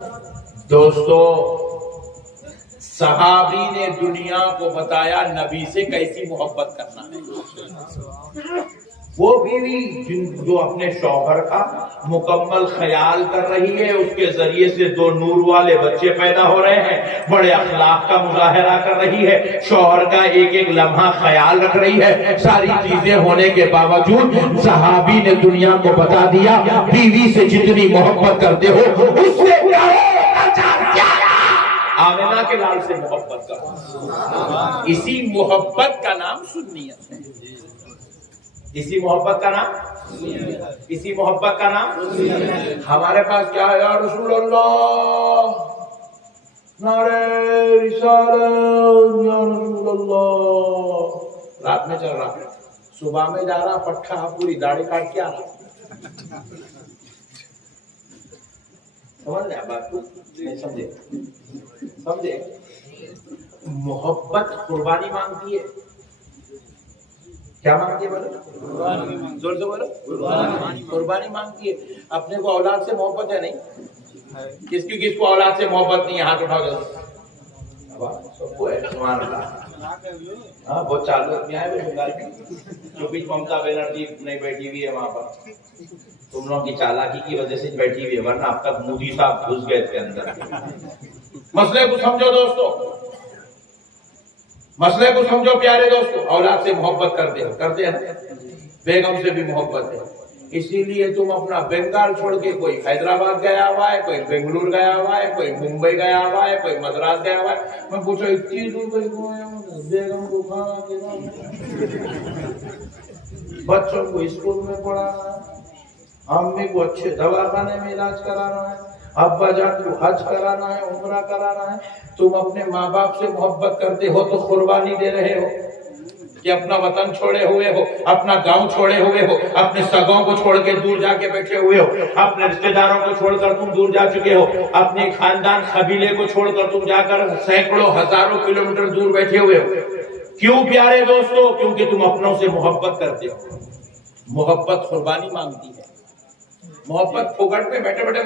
دوستو، صحابی نے دنیا کو بتایا نبی سے کیسی محبت کرنا ہے۔ وہ بیوی جو اپنے شوہر کا مکمل خیال کر رہی ہے، اس کے ذریعے سے 2 نور والے بچے پیدا ہو رہے ہیں، بڑے اخلاق کا مظاہرہ کر رہی ہے، شوہر کا ایک ایک لمحہ خیال رکھ رہی ہے، ساری چیزیں ہونے کے باوجود صحابی نے دنیا کو بتا دیا بیوی سے جتنی محبت کرتے ہو اس سے آمنہ کے لال سے محبت کرو۔ اسی محبت کا نام سنیت ہے، اسی محبت کا نام، اسی محبت کا نام ہمارے پاس کیا ہے؟ یا رسول اللہ، نعرہ رسالت، یا رسول اللہ۔ رات میں چل رہا، صبح میں جا رہا، پٹھا پوری داڑھی کاٹ کے آ رہا۔ سمجھ لیں بات کو؟ نہیں سمجھے؟ سمجھے؟ محبت قربانی مانگتی ہے۔ کیا مانگتی ہے بولو؟ زور سے بولو۔ قربانی مانگتی ہے۔ اپنے کو اولاد سے محبت ہے نہیں؟ کس کو اولاد سے محبت نہیں ہے؟ ہاتھ اٹھا کر سب کو ہے۔ سبحان اللہ۔ ہاں بہت چالو میں آئے جو بھی ممتا بنرجی نہیں بیٹھی ہوئی ہے وہاں پر، تم لوگوں کی چالاکی کی وجہ سے بیٹھی ہوئی ہے، ورنہ اب تک مودی صاحب گھس گئے اس کے اندر۔ مسئلے کو سمجھو دوستو، مسئلے کو سمجھو پیارے دوستو۔ اولاد سے محبت کرتے ہیں نا، بیگم سے بھی محبت ہے، اسی لیے تم اپنا بنگال چھوڑ کے کوئی حیدرآباد گیا ہوا ہے، کوئی بنگلور گیا ہوا ہے، کوئی ممبئی گیا ہوا ہے، کوئی مدراس گیا ہوا ہے، میں پوچھو اتنی دور بیگم کو کھانا دینا، بچوں کو اسکول میں پڑھانا ہے، امی کو اچھے دواخانے میں علاج کرانا ہے، ابا جان کو حج کرانا ہے، عمرہ کرانا ہے۔ تم اپنے ماں باپ سے محبت کرتے ہو تو قربانی دے رہے ہو کہ اپنا وطن چھوڑے ہوئے ہو، اپنا گاؤں چھوڑے ہوئے ہو، اپنے سگوں کو چھوڑ کے دور جا کے بیٹھے ہوئے ہو، اپنے رشتہ داروں کو چھوڑ کر تم دور جا چکے ہو، اپنے خاندان قبیلے کو چھوڑ کر تم جا کر سینکڑوں ہزاروں کلومیٹر دور بیٹھے ہوئے ہو۔ کیوں پیارے دوستو؟ کیونکہ تم اپنوں سے محبت کرتے ہو۔ محبت قربانی مانگتی ہے۔ محبت پھوگٹ پہ بیٹھے بیٹھے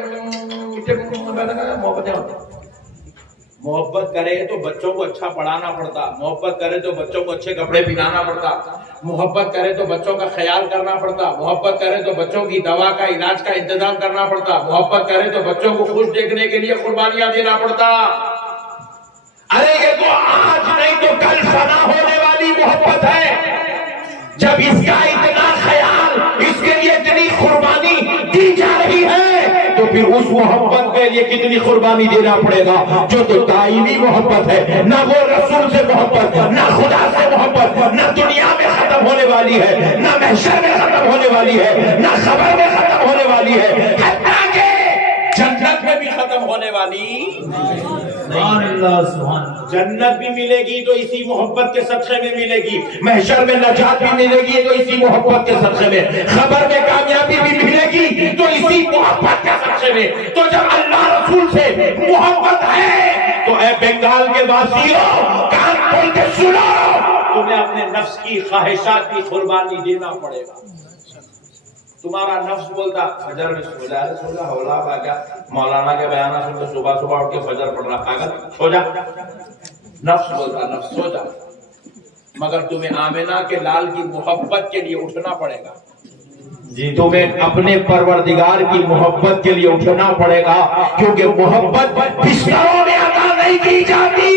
محبتیں ہوتی ہیں۔ محبت کرے تو بچوں کو اچھا پڑھانا پڑتا، محبت کرے تو بچوں کو اچھے کپڑے پہنانا پڑتا، محبت کرے تو بچوں کا خیال کرنا پڑتا، محبت کرے تو بچوں کی دوا کا علاج کا انتظام کرنا پڑتا، محبت کرے تو بچوں کو خوش دیکھنے کے لیے قربانیاں دینا پڑتا۔ ارے یہ تو آج نہیں تو کل فنا ہونے والی محبت ہے۔ جب اس کا اتنا خیال، اس کے لیے اتنی قربانی دی جا رہی ہے تو پھر اس محبت کے لیے کتنی قربانی دینا پڑے گا جو تو دائمی محبت ہے۔ نہ وہ رسول سے محبت، نہ خدا سے محبت، نہ دنیا میں ختم ہونے والی ہے، نہ محشر میں ختم ہونے والی ہے، نہ خبر میں ختم ہونے والی ہے، حتیٰ کہ جنت میں بھی ختم ہونے والی سبحان اللہ، سبحان اللہ۔ جنت بھی ملے گی تو اسی محبت کے صدقے میں ملے گی، محشر میں نجات بھی ملے گی تو اسی محبت کے صدقے میں، خبر میں کامیابی بھی ملے گی تو اسی محبت کے صدقے میں۔ تو جب اللہ رسول سے محبت ہے تو اے بنگال کے واسیوں کان کھول کے سنو، تمہیں اپنے نفس کی خواہشات کی قربانی دینا پڑے گا۔ تمہارا نفس بولتا فجر میں سو جا ہولا با کیا مولانا کے بیانہ سن کے صبح صبح اٹھ کے فجر پڑھ رہا، پاگل سو جا۔ نفس بولتا نفس سو جا، مگر تمہیں آمنہ کے لال کی محبت کے لیے اٹھنا پڑے گا، تمہیں اپنے پروردگار کی محبت کے لیے اٹھنا پڑے گا، کیونکہ محبت بستروں میں ادا نہیں کی جاتی،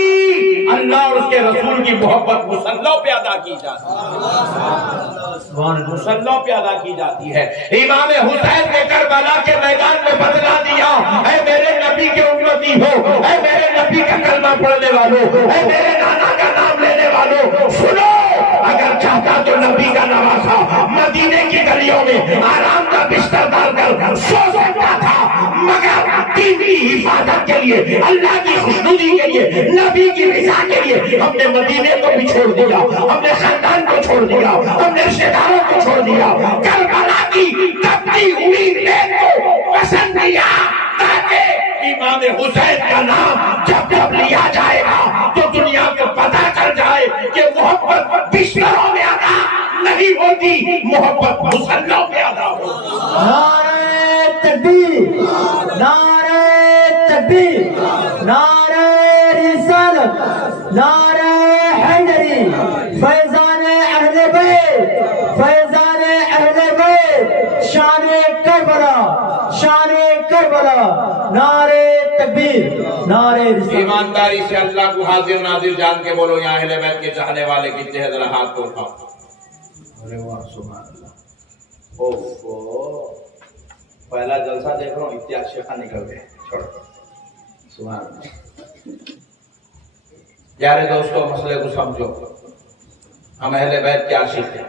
اللہ اور اس کے رسول کی محبت مصلوں پہ ادا کی جاتی ہے، مصلوں پہ ادا کی جاتی ہے۔ امام حسین نے کربلا کے میدان میں بتلا دیا، اے میرے نبی کے امتی ہو، اے میرے نبی کا کلمہ پڑھنے والوں، اے میرے نانا کا نام لینے والوں، سنو، اگر چاہتا تو نبی کا نواسا مدینے کی گلیوں میں آرام کا بستر ڈال کر سو سکتا تھا، مگر دین کی حفاظت کے لیے، اللہ کی خوشنودی کے لیے، نبی کی رضا کے لیے ہم نے مدینے کو بھی چھوڑ دیا، ہم نے خاندان کو چھوڑ دیا، ہم نے رشتہ داروں کو چھوڑ دیا، کربلا کی تپتی ہوئی ریت کو پسند کیا، تاکہ امام حسین کا نام جب جب لیا جائے گا تو دنیا کو پتہ چل جائے کہ محبت بستروں میں ادا نہیں ہوتی، محبت مصلوں پہ ادا ہوتی۔ نعرہ تکبیر، نعرہ تکبیر، نعرہ رسالت، نعرہ حیدری، فیضان اہل بیت، فیضان اہل بیت، شان کربلا، شان کربلا، نعرہ تکبیر، نعرہ رسالت۔ ایمانداری سے اللہ کو حاضر ناظر جان کے بولو یا اہل بیت کے چاہنے والے کتنے ہیں، ذرا ہاتھ کو اٹھاؤ۔ ارے واہ سبحان اللہ، اوہ پہلا جلسہ دیکھ رہا ہوں، اتنے اچھے خان نکل گئے، چھوڑ سبحان اللہ۔ پیارے دوستو، مسئلے کو سمجھو، ہم اہل بیت کے عاشق ہیں،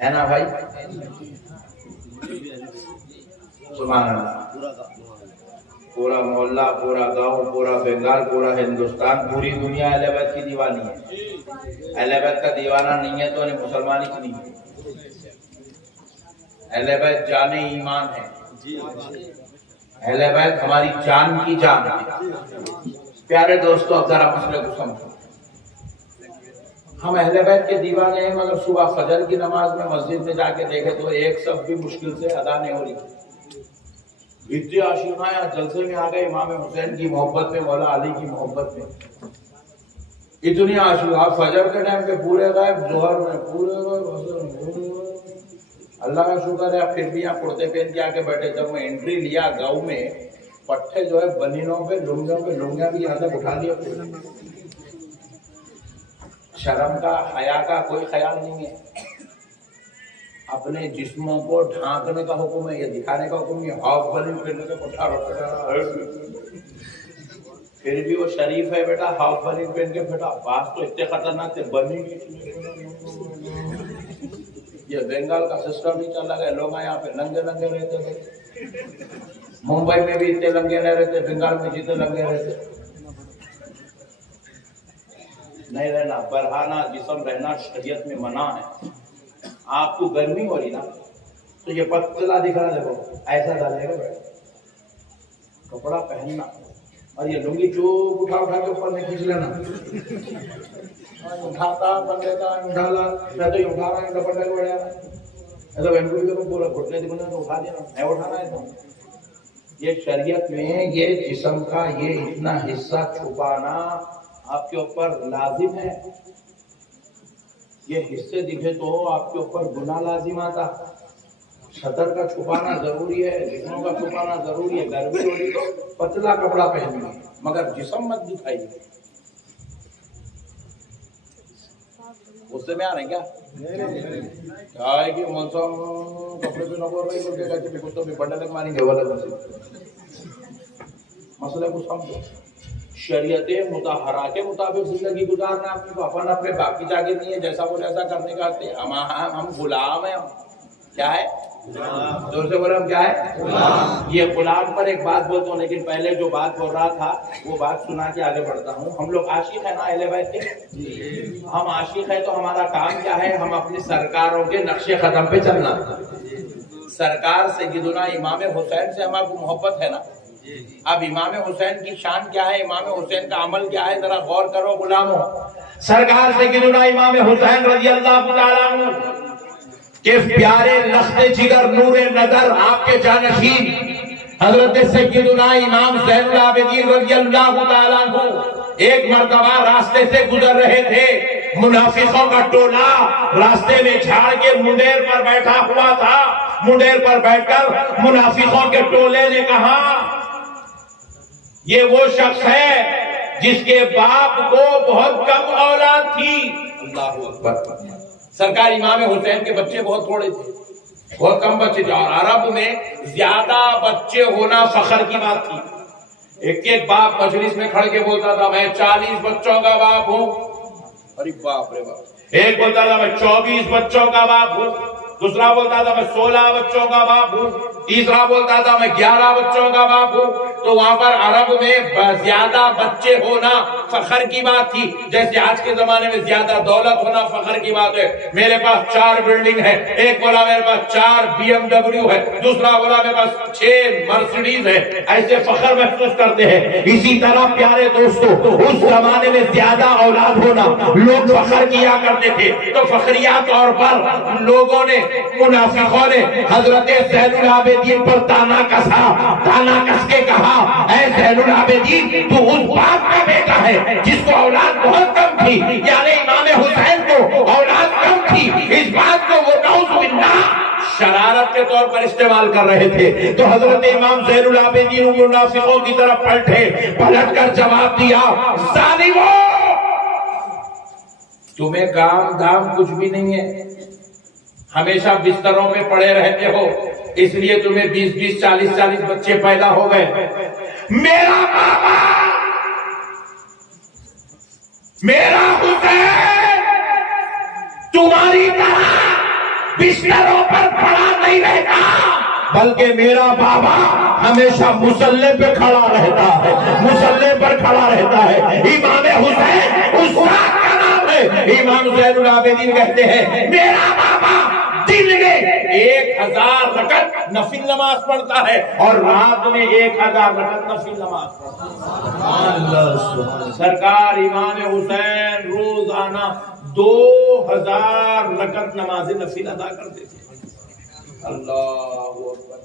ہے نا بھائی؟ سبحان اللہ۔ پورا محلہ، پورا گاؤں، پورا بنگال، پورا ہندوستان، پوری دنیا اہل بیت کی دیوانی ہے۔ اہل بیت کا دیوانہ نہیں ہے تو انہیں مسلمانی کی نہیں ہے۔ اہل بیت جان ایمان ہے، اہل بیت ہماری جان کی جان ہے۔ پیارے دوستو، اب ذرا مسئلے کو سمجھو، ہم اہل بیت کے دیوانے ہیں، مگر صبح فجر کی نماز میں مسجد میں جا کے دیکھے تو ایک صف بھی مشکل سے ادا نہیں ہو رہی۔ اتنے عاشقاں یا جلسے میں آ گئے امام حسین کی محبت میں، مولا علی کی محبت میں، اتنی عاشق، آپ فجر کے ٹائم پہ پورے غائب، ظہر میں پورے غائب۔ اللہ کا شکر ہے پھر بھی یہاں کرتے پہن کے آ کے بیٹھے۔ جب میں انٹری لیا گاؤں میں، پٹھے جو ہے بنینوں پہ، لنگیوں پہ، لنگیاں بھی یہاں تک اٹھا لیا۔ شرم کا، حیا کا کوئی خیال نہیں ہے۔ اپنے جسموں کو ڈھانکنے کا حکم ہے، یہ دکھانے کا حکم نہیں ہے۔ ہاف بنین پہننے کا پٹھا پھر بھی وہ شریف ہے بیٹا، ہاف بنین پہن کے بیٹا۔ بات تو اتنے خطرناک تھے، بنین یہ بنگال کا سسٹم ہی چل رہا ہے، لوگ یہاں پہ ننگے ننگے رہتے تھے۔ ممبئی میں بھی اتنے لنگے نہیں رہتے، بنگال میں جتنے لنگے رہتے نہیں رہنا۔ برہانہ جسم رہنا شریعت میں منع ہے۔ آپ کو گرمی ہو رہی نا تو یہ پتلا دکھ رہا، دیکھو ایسا ڈالے گا کپڑا پہننا، اور یہ لنگی چوک اٹھا اٹھا کے اوپر نہیں کھینچ لینا۔ اٹھاتا بندے کا ڈالا، میں تو یہ اٹھا رہا ہوں ڈپٹے کو بڑھیا تو ویمپوری کو پورا گھٹنے دکھنے تو اٹھا دینا، نہیں اٹھانا ہے تو۔ یہ شریعت میں یہ جسم کا یہ اتنا حصہ چھپانا آپ کے اوپر لازم ہے۔ یہ حصے دکھے تو آپ کے اوپر گناہ لازم آتا۔ صدر کا چھپانا ضروری ہے، جسموں کا چھپانا ضروری ہے۔ گرمی ہو رہی تو پتلا کپڑا پہننا، مگر جسم مت دکھائیے۔ غصے میں آ رہے ہیں کیا ہے کہ موسم کپڑے پہ نہ بول رہے تو کہتے ہیں کچھ تو بھی بڑھنے تک ماریں گے والا مسئلے کو سمجھو۔ شریعت مطہرہ کے مطابق زندگی گزارنا اپنے کو، اپن اپنے باقی جاگے نہیں ہے جیسا وہ ایسا کرنے کا۔ ہم غلام ہیں۔ کیا ہے؟ زور سے بولے ہم کیا ہے؟ یہ غلام پر ایک بات بولتا ہوں، لیکن پہلے جو بات بول رہا تھا وہ بات سنا کے آگے بڑھتا ہوں۔ ہم لوگ عاشق ہیں نا اہل بیت کے؟ ہم عاشق ہیں تو ہمارا کام کیا ہے؟ ہم اپنی سرکاروں کے نقش قدم پہ چلنا۔ سرکار سیدنا امام حسین سے ہمارا کو محبت ہے نا۔ اب امام حسین کی شان کیا ہے، امام حسین کا عمل کیا ہے، ذرا غور کرو غلاموں۔ سرکار سیدنا امام حسین رضی اللہ تعالیٰ عنہ کے پیارے لخت جگر نور نظر آپ کے جانشین حضرت سیدنا امام زین العابدین رضی اللہ تعالیٰ عنہ ایک مرتبہ راستے سے گزر رہے تھے۔ منافقوں کا ٹولہ راستے میں جھاڑ کے منڈیر پر بیٹھا ہوا تھا۔ منڈیر پر بیٹھ کر منافقوں کے ٹولے نے کہا یہ وہ شخص ہے جس کے باپ کو بہت کم اولاد تھی۔ اللہ اکبر۔ سرکار امام حسین کے بچے بہت تھوڑے تھے، بہت کم بچے تھے، اور عرب میں زیادہ بچے ہونا فخر کی بات تھی۔ ایک ایک باپ مجلس میں کھڑ کے بولتا تھا میں 40 بچوں کا باپ ہوں، ارے باپ رے باپ۔ ایک بولتا تھا میں 24 بچوں کا باپ ہوں، دوسرا بولتا تھا میں 16 بچوں کا باپ ہوں، تیسرا بولتا تھا میں 11 بچوں کا باپ ہوں۔ تو وہاں پر عرب میں زیادہ بچے ہونا فخر کی بات تھی. جیسے آج کے زمانے میں زیادہ دولت ہونا فخر کی بات ہے. میرے پاس 4 بلڈنگ ہے, ایک بولا میرے پاس 4 BMW ہے, دوسرا بولا میرے پاس 6 مرسیڈیز ہے. ایسے فخر محسوس کرتے ہیں. اسی طرح پیارے دوستو, اس زمانے میں زیادہ اولاد ہونا لوگ فخر کیا کرتے تھے. تو فخریہ طور پر لوگوں نے, منافقوں نے حضرت زین العابدین پر تانا کس کے کہا, اے زین العابدین تو اس باپ کا بیٹا ہے جس کو اولاد بہت کم تھی, یعنی امام حسین کو اولاد کم تھی. اس بات کو وہ نعوذ باللہ شرارت کے طور پر استعمال کر رہے تھے. تو حضرت امام زین العابدین منافقوں کی طرف پلٹ کر جواب دیا, ظالمو تمہیں کام دام کچھ بھی نہیں ہے, ہمیشہ بستروں میں پڑے رہتے ہو, اس لیے تمہیں 20 40 بچے پیدا ہو گئے. میرا بابا, میرا حسین تمہاری طرح بستروں پر پڑا نہیں رہتا, بلکہ میرا بابا ہمیشہ مصلی پہ کھڑا رہتا ہے, مصلی پر کھڑا رہتا ہے. امام حسین اس ذات کا نام ہے. امام زین العابدین کہتے ہیں میرا بابا دن میں 1000 رکعت نفل نماز پڑھتا ہے اور رات میں 1000 رکعت نفل نماز پڑھتا ہے. سرکار امام حسین روزانہ 2000 رکعت نماز نفل ادا کرتے تھے. اللہ اکبر,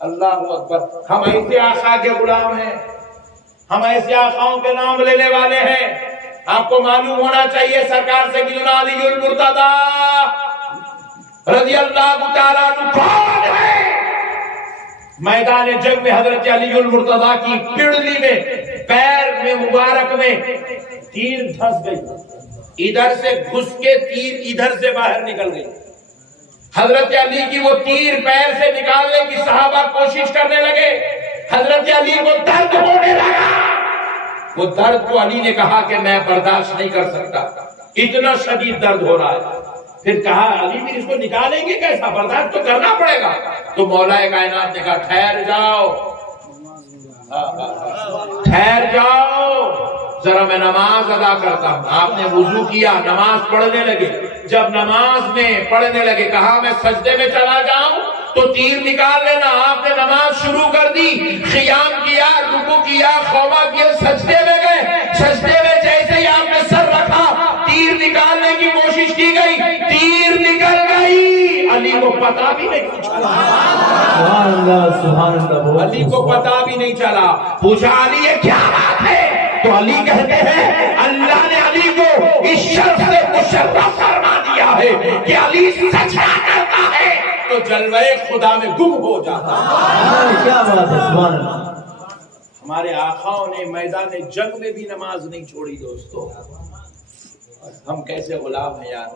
اللہ اکبر. ہم ایسے آقا کے غلام ہیں, ہم ایسے آقاؤں کے نام لینے والے ہیں. آپ کو معلوم ہونا چاہیے سرکار سیدنا علی المرتضی رضی اللہ تعالیٰ عنہ کون ہے. میدان جنگ میں حضرت علی المرتضی کی پنڈلی میں, پیر میں مبارک میں تیر دھس گئی, ادھر سے گھس کے تیر ادھر سے باہر نکل گئی. حضرت علی کی وہ تیر پیر سے نکالنے کی صحابہ کوشش کرنے لگے. حضرت علی کو درد ہونے لگا. وہ درد کو علی نے کہا کہ میں برداشت نہیں کر سکتا, اتنا شدید درد ہو رہا ہے. پھر کہا علی بھی اس کو نکالیں گے کیسا, برداشت تو کرنا پڑے گا. تو مولا کائنات نے کہا ٹھہر جاؤ, ٹھہر جاؤ, ذرا میں نماز ادا کرتا ہوں. آپ نے وضو کیا, نماز پڑھنے لگے. جب نماز میں پڑھنے لگے کہا میں سجدے میں چلا جاؤں تو تیر نکال لینا. آپ نے نماز شروع کر دی, قیام کیا, رکوع کیا, خوما کیا, سجدے میں گئے. سجدے میں جیسے ہی آپ نے سر رکھا تیر نکالنے کی کوشش کی گئی, تیر نکل گئی. علی کو پتا بھی نہیں چلا. سبحان اللہ, سبحان اللہ. علی کو پتا بھی نہیں چلا. پوچھا علی یہ کیا بات ہے؟ تو علی کہتے ہیں اللہ نے علی کو اس شرف سے مشرف فرما دیا ہے کہ علی سجدہ کرتا ہے تو جلوہ خدا میں گم ہو جاتا ہے. کیا بات ہے, سبحان اللہ. ہمارے آقاؤں نے میدان جنگ میں بھی نماز نہیں چھوڑی. دوستو ہم کیسے غلام ہیں یار.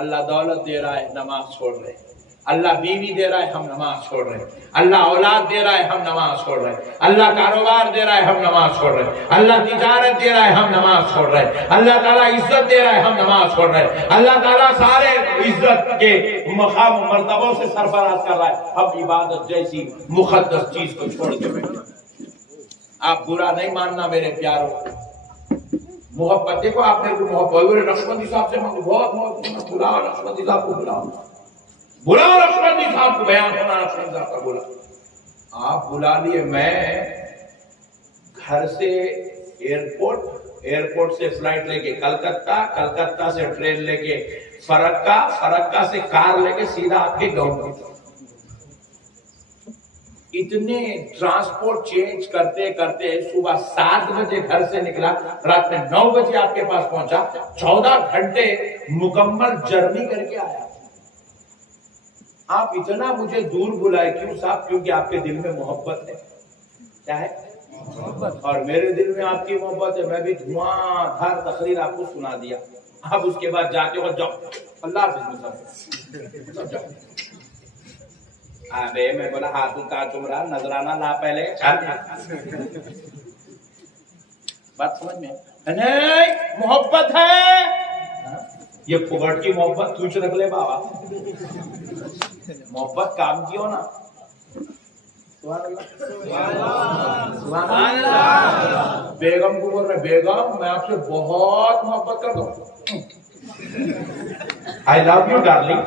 اللہ دولت دے رہا ہے, نماز چھوڑ رہے ہیں. اللہ بیوی دے رہا ہے, ہم نماز چھوڑ رہے ہیں. اللہ اولاد دے رہا ہے, ہم نماز چھوڑ رہے ہیں. اللہ کاروبار دے رہا ہے, ہم نماز چھوڑ رہے ہیں. اللہ تجارت دے رہا ہے, ہم نماز چھوڑ رہے ہیں. اللہ تعالیٰ عزت دے رہا ہے, ہم نماز چھوڑ رہے ہیں. اللہ تعالیٰ سارے عزت کے مقام و مرتبوں سے سرفراز کر رہا ہے, ہم عبادت جیسی مقدس چیز کو چھوڑ کے بیٹھے. آپ برا نہیں ماننا میرے پیاروں. محبت دیکھو, آپ نے محبت نقشبندی صاحب سے بہت محبت, بلاؤ نقشبندی صاحب کو, بلاؤ نقشبندی صاحب کو, بیان ہونا نقشبندی صاحب کا بولا. آپ بلا لیے. میں گھر سے ایئرپورٹ سے فلائٹ لے کے کلکتہ سے ٹرین لے کے فرکا سے کار لے کے سیدھا آپ کے گاؤں میں. اتنے ٹرانسپورٹ چینج کرتے کرتے صبح 7 بجے گھر سے نکلا, رات میں 9 بجے آپ کے پاس پہنچا. 14 گھنٹے مکمل جرنی کر کے آیا. آپ اتنا مجھے دور بلائے کیوں صاحب؟ کیونکہ آپ کے دل میں محبت ہے. کیا ہے؟ محبت. اور میرے دل میں آپ کی محبت ہے. میں بھی دھواں دھار تقریر آپ کو سنا دیا. اب اس کے بعد جاتے ہو جاؤ, اللہ حافظ. ابے میں بولا ہاتھوں کا چمرا نذرانہ لا پہلے. بات سمجھ میں نہیں؟ محبت ہے. یہ پھگٹ کی محبت کچھ رکھ لے بابا. محبت کام کی ہو نا. سبحان اللہ, سبحان اللہ. بیگم کو بول رہے بیگم میں آپ سے بہت محبت کرتا ہوں. I love you darling.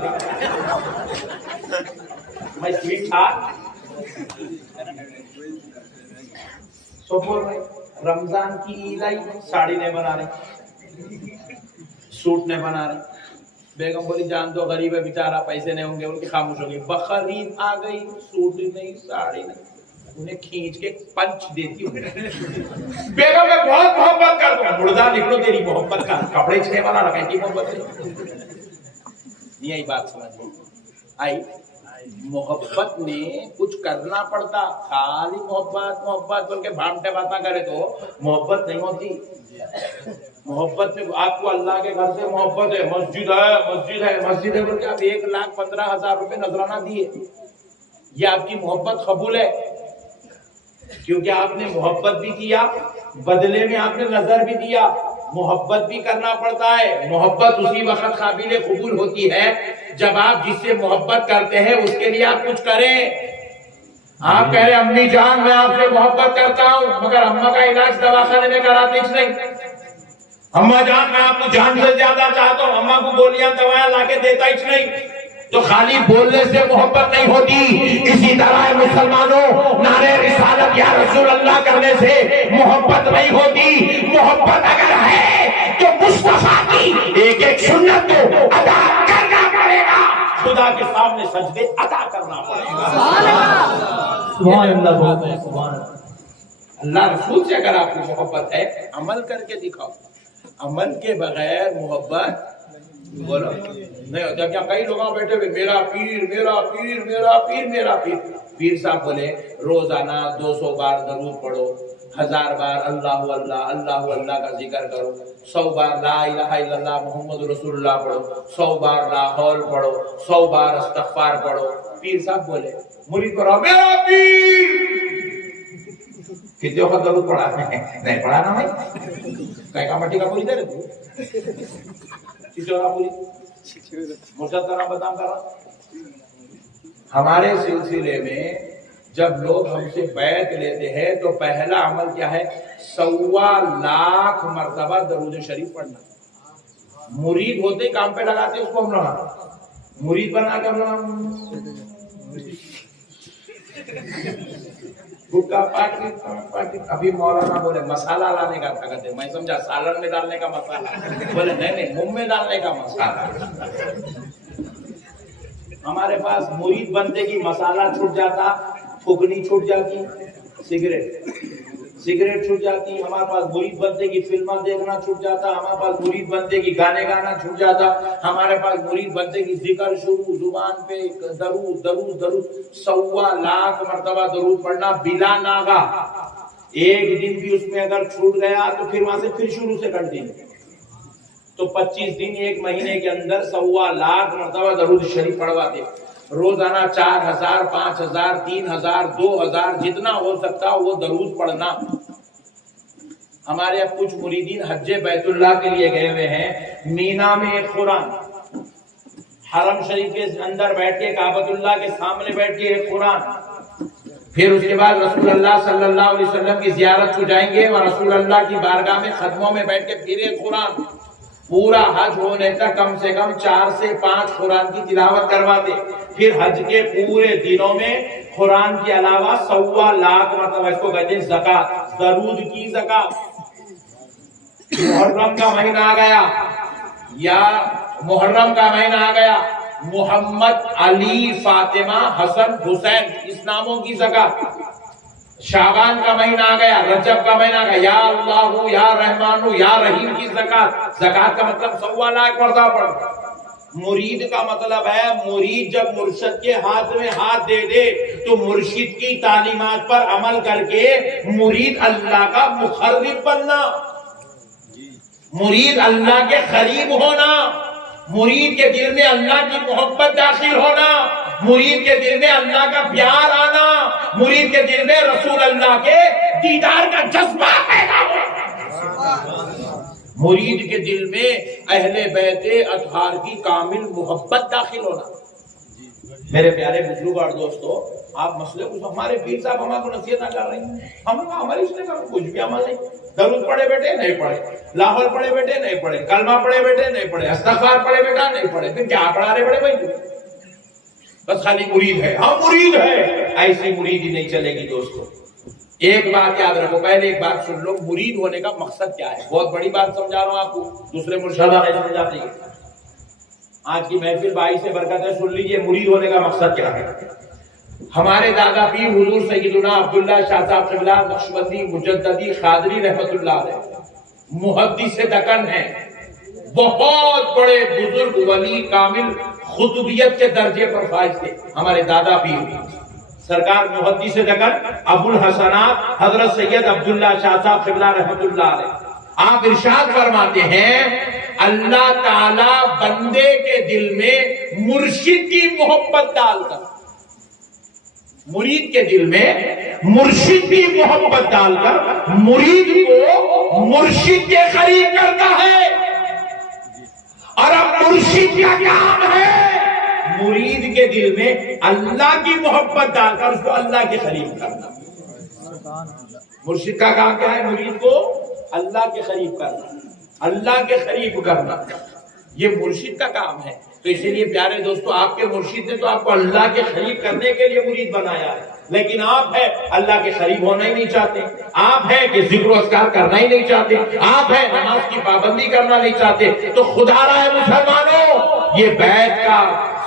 My sweetheart. سو بول رہے رمضان کی عید آئی ساڑی نہیں بنا رہے سوٹ نہیں بنا رہے. بیگم بولی جان دو غریب ہے بیچارہ پیسے نہیں ہوں گے. ان کی خاموش ہو گئی. بقرعید آ گئی سوٹ نہیں ساڑی نہیں. انہیں کھینچ کے پنچ دیتی ہوں. بیگم میں بہت محبت کرتا ہوں. مردہ نکلو تیری محبت کا کپڑے چھنے والا رکھیں کی محبت ہے. نہیں آئی بات سمجھ آئی. محبت میں کچھ کرنا پڑتا. خالی محبت محبت بول کے بھامٹے باتاں کرے تو محبت نہیں ہوتی. محبت میں آپ کو اللہ کے گھر سے محبت ہے. مسجد ہے بول کے آپ 1,15,000 روپے نذرانہ دیے. یہ آپ کی محبت قبول ہے کیونکہ آپ نے محبت بھی کیا بدلے میں آپ نے نظر بھی دیا. محبت بھی کرنا پڑتا ہے. محبت اسی وقت قابل قبول ہوتی ہے جب آپ جس سے محبت کرتے ہیں اس کے لیے آپ کچھ کریں. آپ کہہ رہے امی جان میں آپ سے محبت کرتا ہوں مگر اماں کا علاج دواخانے میں کراتے ہی نہیں. اماں جان میں آپ کو جان سے زیادہ چاہتا ہوں اماں کو گولیاں دوائیں لا کے دیتا ہی نہیں. تو خالی بولنے سے محبت نہیں ہوتی. اسی طرح مسلمانوں نعرے رسالت یا رسول اللہ کرنے سے محبت نہیں ہوتی. محبت اگر ہے تو مصطفیٰ کی ایک ایک سنت کو ادا کرنا پڑے گا. خدا کے سامنے سجدے ادا کرنا پڑے گا. سبحان اللہ بہت ہے. سبحان اللہ. اللہ رسول سے اگر آپ کو محبت ہے عمل کر کے دکھاؤ. عمل کے بغیر محبت بولو نہیں ہوتا. کیا کئی لوگ بیٹھے ہوئے میرا پیر میرا پیر میرا پیر میرا پیر. پیر صاحب بولے روزانہ 200 بار درود پڑھو 1000 بار اللہ اللہ اللہ اللہ کا ذکر کرو 100 بار لا الہ الا اللہ محمد رسول اللہ پڑھو 100 بار لا حول پڑھو 100 بار استغفار پڑھو. پیر صاحب بولے مرید پڑھو میرا پیر. کتنے وقت درود پڑھا نہیں پڑھا نا بھائی. کہیں کا مٹی کا پوری دے رہے ہمارے سلسلے میں جب لوگ ہم سے بیعت لیتے ہیں تو پہلا عمل کیا ہے 125,000 مرتبہ درود شریف پڑھنا. مرید ہوتے کام پہ لگاتے اس کو ہم لوگ مرید بنا کے ہم لوگ ابھی مولانا بولے مسالہ لانے کا تھا کہتے میں سمجھا سالن میں ڈالنے کا مسالہ. بولے نہیں منہ میں ڈالنے کا مسالہ. ہمارے پاس مرید بنتے کی مسالہ چھوٹ جاتا پھکنی چھوٹ جاتی سگریٹ چھوٹ جاتی. ہمارے پاس مرید بنتے کی فلمیں دیکھنا چھوٹ جاتا. ہمارے پاس مرید بنتے کی گانے گانا چھوٹ جاتا. ہمارے پاس مرید بنتے کی ذکر شروع زبان پہ درود درود درود 125,000 مرتبہ درود پڑھنا بلا ناغا. ایک دن بھی اس میں اگر چھوٹ گیا تو پھر وہاں سے پھر شروع سے کنٹینیو. تو 25 دن ایک مہینے کے اندر 125,000 مرتبہ درود شریف پڑھواتے. روزانہ 4,000 5,000 3,000 2,000 جتنا ہو سکتا وہ درود پڑھنا. ہمارے اب کچھ مریدین حج بیت اللہ کے لیے گئے ہوئے ہیں. مینا میں ایک قرآن حرم شریف کے اندر بیٹھ کے کعبۃ اللہ کے سامنے بیٹھ کے ایک قرآن. پھر اس کے بعد رسول اللہ صلی اللہ علیہ وسلم کی زیارت کو جائیں گے اور رسول اللہ کی بارگاہ میں خدموں میں بیٹھ کے پھر ایک قرآن. پورا حج ہونے تک کم سے کم 4 سے 5 قرآن کی تلاوت کرواتے. پھر حج کے پورے دنوں میں قرآن کے علاوہ 125,000 مرتبہ اس کو کہتے ہیں زکات درود کی زکات. محرم کا مہینہ آ گیا یا محرم کا مہینہ آ گیا محمد علی فاطمہ حسن حسین اس ناموں کی زکات. شعبان کا مہینہ آ گیا رجب کا مہینہ آ گیا یا اللہ یا رحمان یا رحیم کی زکات. زکات کا مطلب 125,000 مرتبہ پڑھنا. مرید کا مطلب ہے مرید جب مرشد کے ہاتھ میں ہاتھ دے دے تو مرشد کی تعلیمات پر عمل کر کے مرید اللہ کا مخرب بننا. مرید اللہ کے قریب ہونا. مرید کے دل میں اللہ کی محبت داخل ہونا. مرید کے دل میں اللہ کا پیار آنا. مرید کے دل میں رسول اللہ کے دیدار کا جذبہ پیدا ہونا. مرید کے دل میں اہل بیت اطہار کی کامل محبت داخل ہونا. میرے پیارے بزرگ اور دوستو، آپ مسئلے کو ہمارے پیر صاحب ہمارے کو نصیحت نہ کر رہے ہیں، ہم ہماری اس نے کچھ بھی عمل نہیں، درود پڑھے بیٹے نہیں پڑھے، لاہور پڑھے بیٹے نہیں پڑھے، کلمہ پڑھے بیٹے نہیں پڑھے، استغفار پڑھے بیٹا نہیں پڑھے، پھر کیا پڑھا رہے بڑے بھائی؟ بس خالی مرید ہے، ہم مرید ہے، ایسی مریدی نہیں چلے گی دوستو۔ ایک بات یاد رکھو، پہلے ایک بات سن لو، مرید ہونے کا مقصد کیا ہے؟ بہت بڑی بات سمجھا رہا ہوں آپ کو، دوسرے مرشدہ نہیں سمجھاتے ہیں۔ آج کی محفل بائی سے برکت ہے، سن لیجئے مرید ہونے کا مقصد کیا ہے۔ ہمارے دادا پیر حضور سیدنا عبداللہ شاہ صاحب قبلہ نقشبندی مجددی قادری رحمت اللہ علیہ محدث دکن ہیں، بہت بڑے بزرگ ولی کامل خطبیت کے درجے پر فائز تھے ہمارے دادا پیر سرکار محدث دکن ابو الحسنات حضرت سید عبداللہ شاہ صاحب قبلہ رحمت اللہ علیہ۔ آپ ارشاد فرماتے ہیں، اللہ تعالی بندے کے دل میں مرشد کی محبت ڈال کر، مرید کے دل میں مرشد کی محبت ڈال کر مرید کو مرشد کے قریب کرتا ہے۔ اور اب مرشد کا کام ہے مرید کے دل میں اللہ کی محبت ڈال کر اس کو اللہ کے قریب کرنا۔ مرشد کا کام کیا ہے؟ مرید کو اللہ کے قریب کرنا، اللہ کے قریب کرنا، یہ مرشد کا کام ہے۔ تو اسی لیے پیارے دوستو، آپ کے مرشد نے تو آپ کو اللہ کے قریب کرنے کے لیے مرید بنایا ہے، لیکن آپ ہے اللہ کے قریب ہونا ہی نہیں چاہتے، آپ ہے کہ ذکر و اذکار کرنا ہی نہیں چاہتے، آپ ہے نماز کی پابندی کرنا نہیں چاہتے، تو خدا رہا ہے مسلمانوں، یہ بیعت کا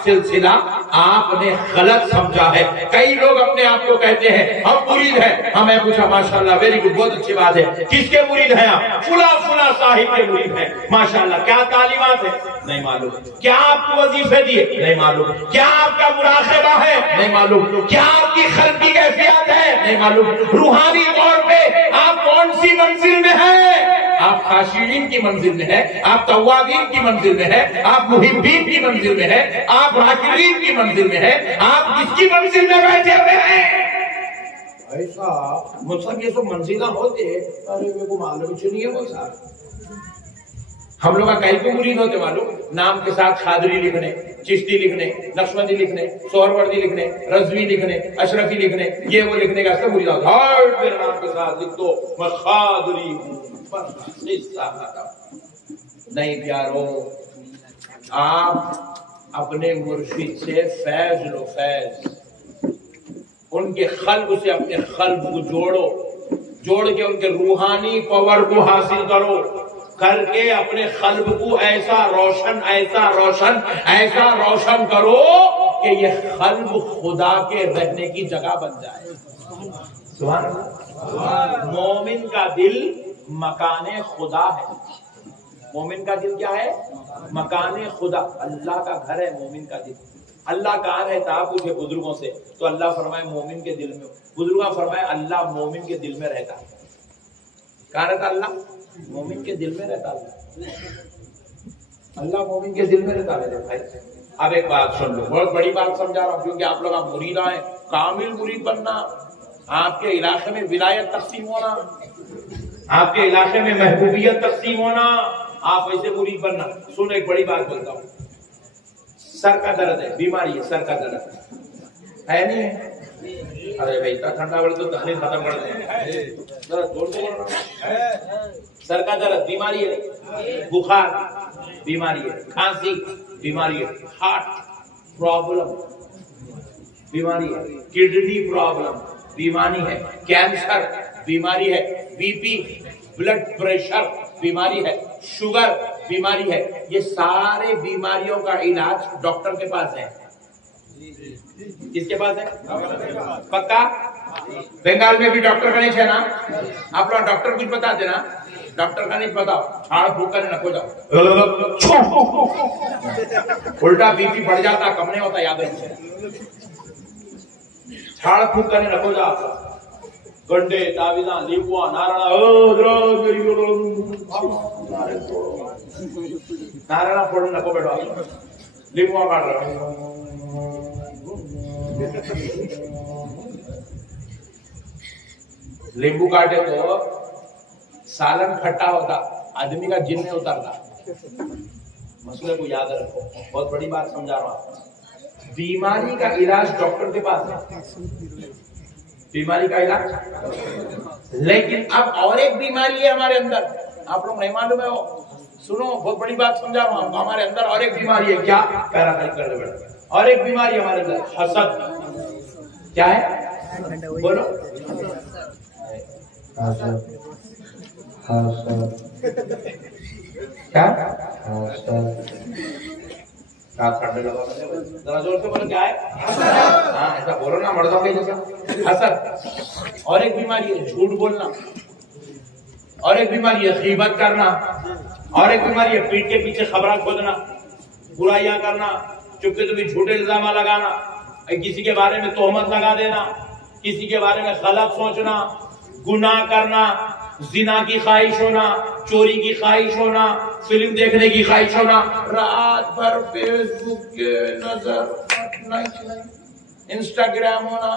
سلسلہ آپ نے غلط سمجھا ہے۔ کئی لوگ اپنے آپ کو کہتے ہیں ہم مرید ہیں، ہمیں پوچھا ماشاءاللہ ویری گڈ، بہت اچھی بات ہے، کس کے مرید ہیں آپ؟ فلاں فلاں صاحب کے مرید ہیں، ماشاءاللہ، کیا تعلیمات ہے؟ نہیں معلوم۔ کیا آپ کو وظیفے دیے؟ نہیں معلوم۔ کیا آپ کا مراقبہ ہے؟ نہیں معلوم۔ کیا آپ کی قلبی کیفیت ہے؟ نہیں معلوم۔ روحانی طور پہ آپ کون سی منزل میں ہیں؟ آپ خاشعین کی منزل میں ہے، آپ توابین کی منزل میں ہے، آپ محبین کی منزل میں ہے، آپ راکعین کی منزل میں ہے، آپ کس کی منزل میں بیٹھے ہوئے ہیں؟ ایسا مطلب یہ سب منزلہ ہوتے ہیں، ارے میرے کو معلوم نہیں ہے وہ صاحب۔ ہم لوگ کا کئی کو مرید ہوتے معلوم، نام کے ساتھ قادری لکھنے، چشتی لکھنے، نقشبندی لکھنے، سہروردی لکھنے، رضوی لکھنے، اشرفی لکھنے، یہ وہ لکھنے کا سب مرید ہوتا ہے۔ میرے نام کے ساتھ لکھ دو میں قادری ہوں، نہیں پیارو، آپ اپنے مرشد سے فیض لو، فیض، ان کے قلب سے اپنے قلب کو جوڑ کے ان کے روحانی پاور کو حاصل کرو، کر کے اپنے قلب کو ایسا روشن کرو کہ یہ قلب خدا کے رہنے کی جگہ بن جائے۔ سبحان اللہ۔ مومن کا دل مکان خدا ہے، مومن کا دل کیا ہے؟ مکان خدا، اللہ کا گھر ہے مومن کا دل۔ اللہ کہاں رہتا؟ آپ پوچھے بزرگوں سے تو اللہ فرمائے مومن کے دل میں، بزرگوں فرمائے اللہ مومن کے دل میں رہتا ہے۔ کہاں رہتا اللہ؟ مومن کے دل میں رہتا اللہ مومن کے دل میں رہتا ہے بھائی۔ اب ایک بات سن لو، بہت بڑی بات سمجھا رہا ہوں، کیونکہ آپ لوگ مرید آئے، کامل مرید بننا، آپ کے علاقے میں ولایت تقسیم ہونا، آپ کے علاقے میں محبوبیت تقسیم ہونا، آپ ایسے مرید بننا۔ سن ایک بڑی بات بولتا ہوں، سر کا درد ہے، بیماری ہے، سر کا درد ہے نہیں ہے؟ ارے بھائی اتنا ٹھنڈا بڑے تو تکلیف ختم کر دیں، ذرا زور سے بولو۔ سر کا درد بیماری ہے، بخار بیماری ہے، کھانسی بیماری ہے، ہارٹ پرابلم بیماری ہے، کڈنی پرابلم بیماری ہے، کینسر بیماری ہے، بی پی بلڈ پریشر بیماری ہے، شوگر بیماری ہے، یہ سارے بیماریوں کا علاج ڈاکٹر کے پاس ہے۔ کس کے پاس ہے؟ پکا؟ بنگال میں بھی ڈاکٹر کا نہیں ہے نا؟ آپ لوگ ڈاکٹر کچھ بتاتے نا، ڈاکٹر کا نہیں بتاؤ، ہاڑ پھوک کر نہ کھو جاؤ، الٹا بی پی بڑھ جاتا، کم نہیں ہوتا، یاد رکھیں، جھاڑ پھونک کرنے رکھو جا، گنڈے تاویزاں لیمبوا نارانا نارانا پھوڑنے رکھو، بیٹھو لیمبوا کاٹ رہا، لیمبو کاٹے تو سالن کھٹا ہوتا، آدمی کا جن نہیں اترتا۔ مسئلے کو یاد رکھو، بہت بڑی بات سمجھا رہا ہوں۔ بیماری کا علاج ڈاکٹر کے پاس ہے، بیماری کا علاج، لیکن اب اور ایک بیماری ہے ہمارے اندر، آپ لوگ نہیں معلوم ہے وہ، سنو بہت بڑی بات سمجھا رہا ہوں، ہمارے اندر اور ایک بیماری ہے، کیا؟ پیرا کر دے بیٹا، اور ایک بیماری ہمارے اندر، حسد، کیا ہے؟ بولو، کیا؟ ذرا زور سے بولو، کیا ہے؟ ہاں ایسا بولو نا، مردوں کے جیسا، حسد، اور ایک بیماری ہے جھوٹ بولنا، اور ایک بیماری ہے غیبت کرنا، اور ایک بیماری ہے پیٹ کے پیچھے خبریں کھودنا، برائیاں کرنا، چپکے چپکے جھوٹے الزام لگانا، کسی کے بارے میں تہمت لگا دینا، کسی کے بارے میں غلط سوچنا، گناہ کرنا، زنا کی خواہش ہونا، چوری کی خواہش ہونا، فلم دیکھنے کی خواہش ہونا، رات بھر فیس بک کے نظر، انسٹاگرام ہونا،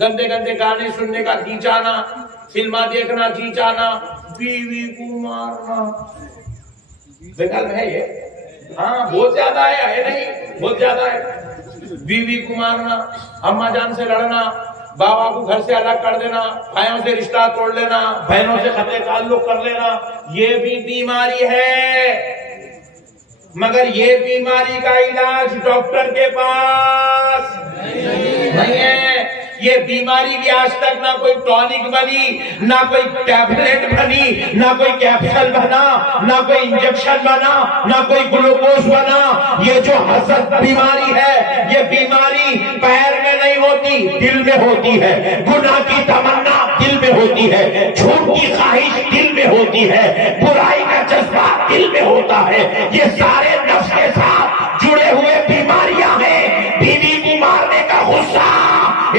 گندے گندے گانے سننے کا جی چاہنا، فلمیں دیکھنا جی چاہنا، بیوی کو مارنا، بنگال میں ہے یہ، ہاں بہت زیادہ ہے نہیں، بہت زیادہ ہے، بیوی کو مارنا، اماں جان سے لڑنا، بابا کو گھر سے الگ کر دینا، بھائیوں سے رشتہ توڑ لینا، بہنوں سے قطع تعلق کر لینا، یہ بھی بیماری ہے، مگر یہ بیماری کا علاج ڈاکٹر کے پاس نہیں ہے، یہ بیماری بھی آج تک نہ کوئی ٹونک بنی، نہ کوئی ٹیبلٹ بنی، نہ کوئی کیپسول بنا، نہ کوئی انجیکشن بنا، نہ کوئی گلوکوز بنا، یہ جو حسد بیماری ہے، یہ بیماری پیر میں نہیں ہوتی، دل میں ہوتی ہے، گناہ کی تمنا دل میں ہوتی ہے، جھوٹ کی خواہش دل میں ہوتی ہے، برائی کا جذبہ دل میں ہوتا ہے، یہ سارے نفس کے ساتھ جڑے ہوئے بیماریاں ہیں، بیوی کو مارنے کا غصہ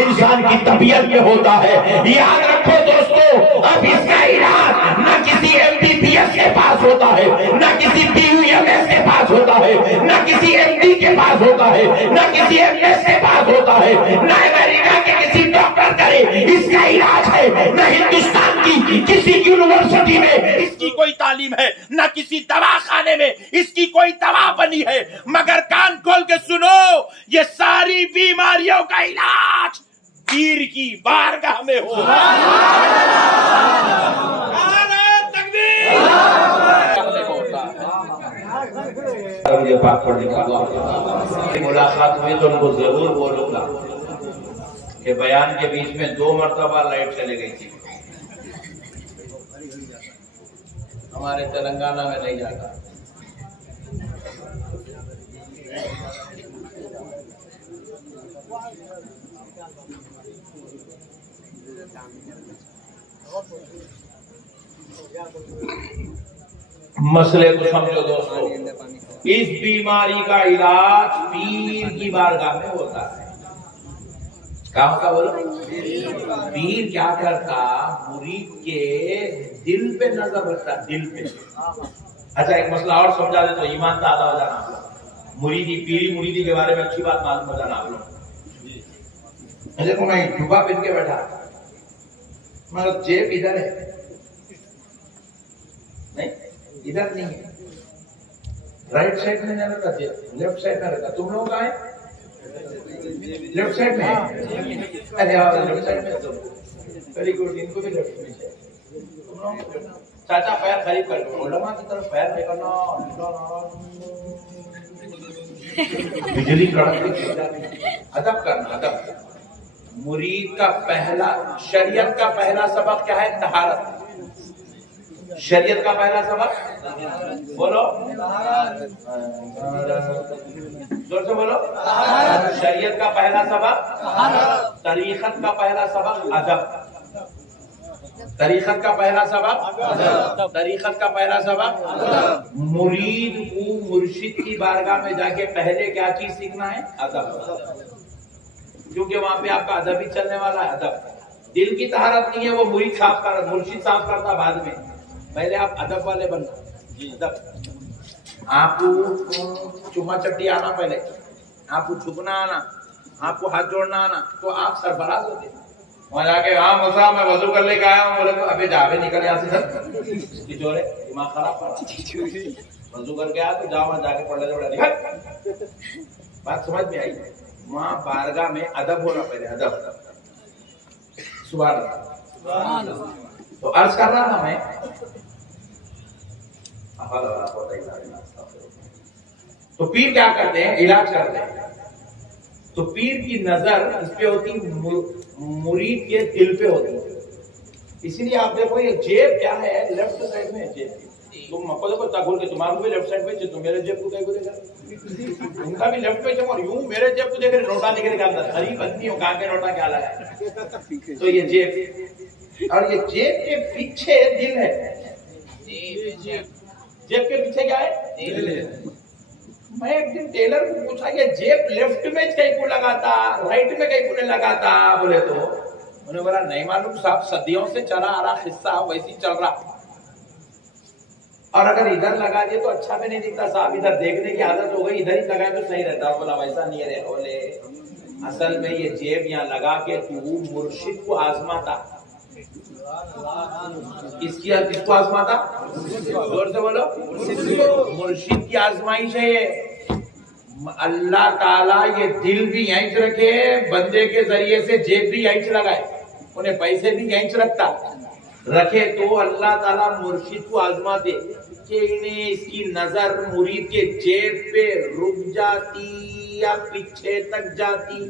انسان کی طبیعت میں ہوتا ہے، یاد رکھو دوستو، اب اس کا علاج نہ کسی MBBS کے پاس ہوتا ہے، نہ کسی BUMS کے پاس ہوتا ہے، نہ کسی MD کے پاس ہوتا ہے، نہ کسی MS کے پاس ہوتا ہے، نہ امریکہ کے کسی ڈاکٹر کرے اس کا علاج ہے، نہ ہندوستان کی کسی یونیورسٹی میں اس کی کوئی تعلیم ہے، نہ کسی دواخانے میں اس کی کوئی دوا بنی ہے، مگر کان کھول کے سنو، یہ ساری بیماریوں کا علاج پیر کی بارگاہ میں ہو، مجھے پاک پڑھنے کا ملاقات ہوئی تو ان کو ضرور بولوں گا کہ بیان کے بیچ میں 2 مرتبہ لائٹ چلے گئی تھی، ہمارے تلنگانہ میں نہیں جاتا، مسئلے کو سمجھو دوستو، اس بیماری کا علاج پیر کی بارگاہ میں ہوتا ہے، کیا ہوتا بولو؟ پیر کیا کرتا؟ مرید کے دل پہ نظر رکھتا، دل پہ۔ اچھا ایک مسئلہ اور سمجھا دے تو ایمان تازہ ہو جانا آپ لوگ، مریدی پیری مریدی کے بارے میں اچھی بات معلوم ہو جانا آپ لوگ۔ دیکھو میں جوبا پہن کے بیٹھا، مگر جیب ادھر ہے، نہیں ادھر نہیں ہے، رائٹ سائڈ میں نہیں رہتا جیب، لیفٹ سائڈ میں رہتا، تم لوگ کہاں ہیں؟ لیفٹ سائڈ میں، ارے لیفٹ سائڈ میں، ویری گڈ، ان کو بھی لیفٹ میں ہے۔ چاچا پیر قریب کر دو، علماء کی طرف پیر نکلنا، بجلی کڑک، ادب کرنا، ادب۔ مرید کا پہلا، شریعت کا پہلا سبق کیا ہے؟ طہارت۔ شریعت کا پہلا سبق بولو، زور سے بولو، شریعت کا پہلا سبق، طریقت کا پہلا سبق ادب، طریقت کا پہلا سبق، طریقت کا پہلا سبق۔ مرید کو مرشد کی بارگاہ میں جا کے پہلے کیا چیز سیکھنا ہے؟ ادب، کیونکہ وہاں پہ آپ کا ادب ہی چلنے والا ہے، ادب۔ دل کی طہارت نہیں ہے، وہ مرید صاف کر، مرشد صاف کرتا بعد میں، پہلے آپ ادب والے بننا، ادب۔ آپ کو چما چٹی آنا، پہلے آپ کو جھکنا آنا، آپ کو ہاتھ جوڑنا آنا، تو آپ سرفراز ہوتے۔ وہاں جا کے ہاں موسیٰ میں وضو کر لے کے آیا ہوں، بولے تو ابھی جا بھی نکل یہاں سے، سر کی چورے دماغ خراب پڑا، وضو کر کے آیا تو جاؤ وہاں جا کے پڑھ لے، بڑا دکھا بات سمجھ میں آئی؟ وہاں بارگاہ میں ادب ہونا پہلے، ادب. سبحان اللہ. تو عرض کر رہا تھا میں، تو پیر کیا کرتے ہیں؟ علاج کرتے ہیں. تو پیر کی نظر اس پہ ہوتی، مرید کے دل پہ ہوتی. اسی لیے آپ دیکھو یہ جیب کیا ہے، لیفٹ سائڈ میں ہے جیب. تم مکو دیکھو تاکور کے تمہارا بھی لیفٹ سائڈ میں، تم میرے جیب کو کہیں کو دیکھ رہا، ان کا بھی لیفٹ میں، اور یوں میرے جیب کو دیکھ رہے، نوٹا نکل کے اندر. غریب آدمی ہو، کہاں کے نوٹا کیا لگا ہے. تو یہ جیب، اور یہ جیب کے پیچھے دل ہے. جیب کے پیچھے کیا ہے؟ میں ایک دن ٹیلر کو پوچھا یہ جیب لیفٹ میں کہیں کو لگاتا، رائٹ میں کہیں کو نہیں لگاتا. بولے تو انہوں نے بولا نہیں معلوم صاحب، صدیوں سے چلا آ رہا قصہ ویسی چل رہا. اور اگر ادھر لگا دے تو اچھا بھی نہیں دکھتا صاحب، ادھر دیکھنے کی عادت ہو گئی، ادھر ہی لگائے تو صحیح رہتا. بولا ویسا نہیں ہے. بولے اصل میں یہ جیب یہاں لگا کے تو مرشد کو آزماتا. کس کو آزماتا؟ زور سے بولو. مرشد کی آزمائش ہے یہ. اللہ تعالیٰ یہ دل بھی یہیں رکھے، بندے کے ذریعے سے جیب بھی یہیں لگائے، انہیں پیسے بھی یہیں رکھتا رکھے، تو اللہ تعالیٰ مرشد کو آزماتے کہ انہیں اس کی نظر مرید کے جیب پہ رک جاتی یا پیچھے تک جاتی.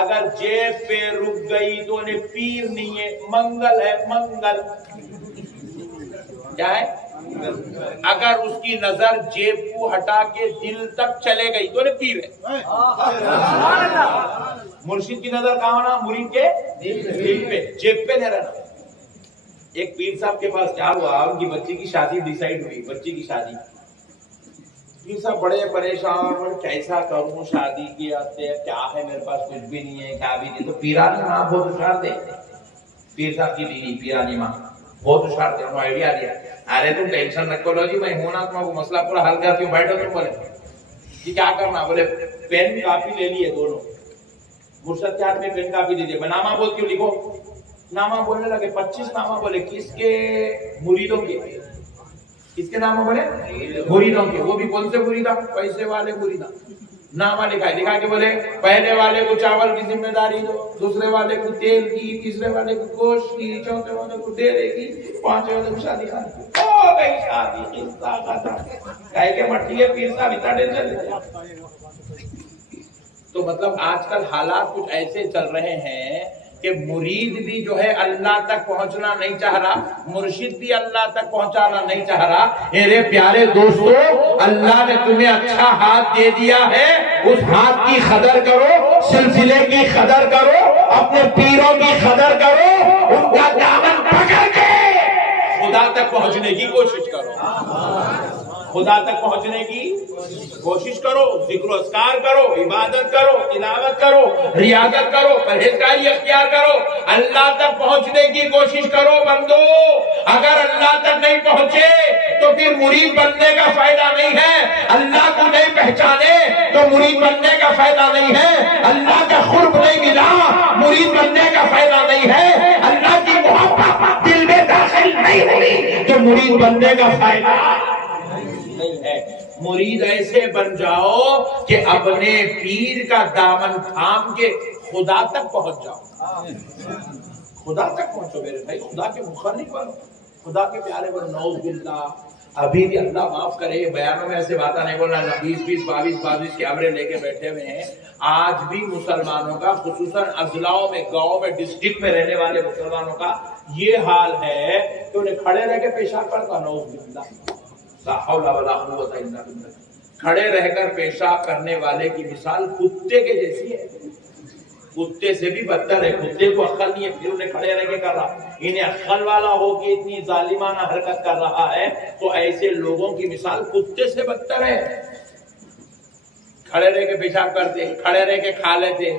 اگر جیب پہ رک گئی تو انہیں پیر نہیں ہے، منگل ہے. منگل کیا ہے؟ اگر اس کی نظر جیب کو ہٹا کے دل تک چلے گئی تو انہیں پیر ہے. مرشد کی نظر کہاں ہونا؟ مرید کے دل پہ، جیب پہ نہیں رہنا. ایک پیر صاحب کے پاس کیا ہوا، ان کی بچی کی شادی ڈیسائیڈ ہوئی، بچی کی شادی. پیر صاحب بڑے پریشان، کیسا کروں شادی کی آتے ہیں، کیا ہے میرے پاس کچھ بھی نہیں ہے، کیا بھی نہیں. تو پیرانی ماں بہت ہوشیار تھے، پیر صاحب کی بیوی پیرانی ماں بہت ہوشیار تھے. انہوں نے آئیڈیا دیا، ارے تم ٹینشن رکھ لو جی، میں ہوں نا، تم کو مسئلہ پورا حل کرتی ہوں، بیٹھو. تم بولے جی کیا کرنا؟ بولے پین کاپی لے لیے دونوں، مرشد کے ہاتھ میں پین کاپی دے دیے. میں نامہ بولتی ہوں، لکھو. نامہ بولنے لگے، 25 نامہ بولے. کس کے؟ مریدوں کے. کس کے نامہ بولے؟ مریدوں کے. وہ بھی کون سے مریدہ؟ پیسے والے مریدہ. نامہ لکھا ہے، لکھا کے بولے پہلے والے کو چاول کی ذمہ داری دو، دوسرے والے کو تیل کی، تیسرے والے کو گوشت کی، چوتھے والے کو ڈیرے کی، پانچویں والے کو شادی خانے. ہو گئی شادی، قصہ ختم. کہے کہ مٹی ہے پیر صاحب، اتنا ٹینشن لیتے. تو مطلب آج کل حالات کچھ ایسے چل رہے ہیں کہ مرید بھی جو ہے اللہ تک پہنچنا نہیں چاہ رہا، مرشد بھی اللہ تک پہنچانا نہیں چاہ رہا. میرے پیارے دوستو، اللہ نے تمہیں اچھا ہاتھ دے دیا ہے، اس ہاتھ کی قدر کرو، سلسلے کی قدر کرو، اپنے پیروں کی قدر کرو، ان کا دامن پکڑ کے خدا تک پہنچنے کی کوشش کرو. خدا تک پہنچنے کی کوشش کرو، ذکر و اذکار کرو، عبادت کرو، تلاوت کرو، ریاضت کرو، پرہیزگاری اختیار کرو، اللہ تک پہنچنے کی کوشش کرو بندو. اگر اللہ تک نہیں پہنچے تو پھر مرید بننے کا فائدہ نہیں ہے. اللہ کو نہیں پہچانے تو مرید بننے کا فائدہ نہیں ہے. اللہ کا قرب نہیں ملا، مرید بننے کا فائدہ نہیں ہے. اللہ کی محبت دل میں داخل نہیں ہوئی تو مرید بننے کا فائدہ نہیں ہے. مرید ایسے بن جاؤ کہ اپنے پیر کا دامن تھام کے خدا تک پہنچ جاؤ. خدا تک پہنچو میرے بھائی، خدا کے مخالف بنو، خدا کے پیارے بنو. نعوذ باللہ. ابھی بھی اللہ معاف کرے، بیانوں میں ایسے باتیں نہیں بولنا. 20 22 کیمرے لے کے بیٹھے ہوئے ہیں. آج بھی مسلمانوں کا، خصوصاً اضلاعوں میں، گاؤں میں، ڈسٹرکٹ میں رہنے والے مسلمانوں کا یہ حال ہے کہ انہیں کھڑے رہ کے پیشاب کرتا. نعوذ باللہ. لا حول ولا قوت الا باللہ. کھڑے رہ کر پیشاب کرنے والے کی مثال کتے کے جیسی ہے. کتے سے بھی بدتر ہے. کتے کو عقل نہیں ہے، پھر انہیں کھڑے رہ کے کر رہا. انہیں عقل والا ہو کے اتنی ظالمانہ حرکت کر رہا ہے تو ایسے لوگوں کی مثال کتے سے بدتر ہے. کھڑے رہ کے پیشاب کرتے، کھڑے رہ کے کھا لیتے،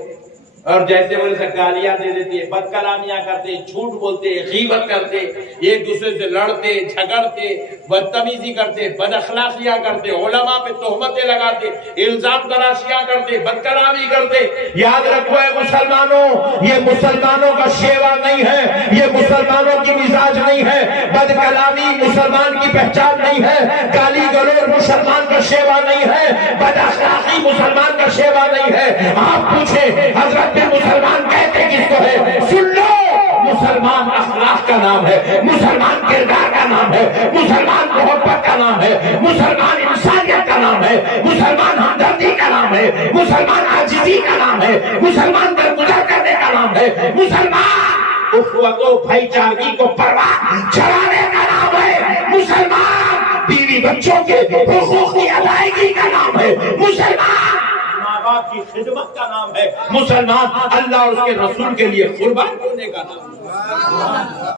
اور جیسے وہ گالیاں دے دیتے، بد کلامیاں کرتے، جھوٹ بولتے، غیبت کرتے، ایک دوسرے سے لڑتے، جھگڑتے، بدتمیزی کرتے، بد اخلاقیاں کرتے، علماء پہ تہمتیں لگاتے، الزام تراشیاں کرتے، بد کلامی کرتے. یاد رکھو اے مسلمانوں، یہ مسلمانوں کا شیوا نہیں ہے، یہ مسلمانوں مسلمانوں کی مزاج نہیں ہے، بد کلامی مسلمان کی پہچان نہیں ہے، گالی گلوچ مسلمان کا شیوا نہیں ہے، بد اخلاقی مسلمان کا شیوا نہیں ہے۔ آپ پوچھیں حضرت میں مسلمان کہتے کس کو ہے؟ سن لو، مسلمان اخلاق کا نام ہے، مسلمان کردار کا نام ہے، مسلمان محبت کا نام ہے، مسلمان انسانیت کا نام ہے، مسلمان ہمدردی کا نام ہے، مسلمان عاجزی کا نام ہے، مسلمان درگزر کرنے کا نام ہے، مسلمان اخوت و بھائی چارگی کو پروان چڑھانے کا نام ہے، مسلمان بیوی بچوں کے حقوق کی ادائیگی کا نام ہے، مسلمان ماں باپ کی خدمت کا نام ہے، مسلمان اللہ اور اس کے رسول کے لیے قربان ہونے کا نام ہے۔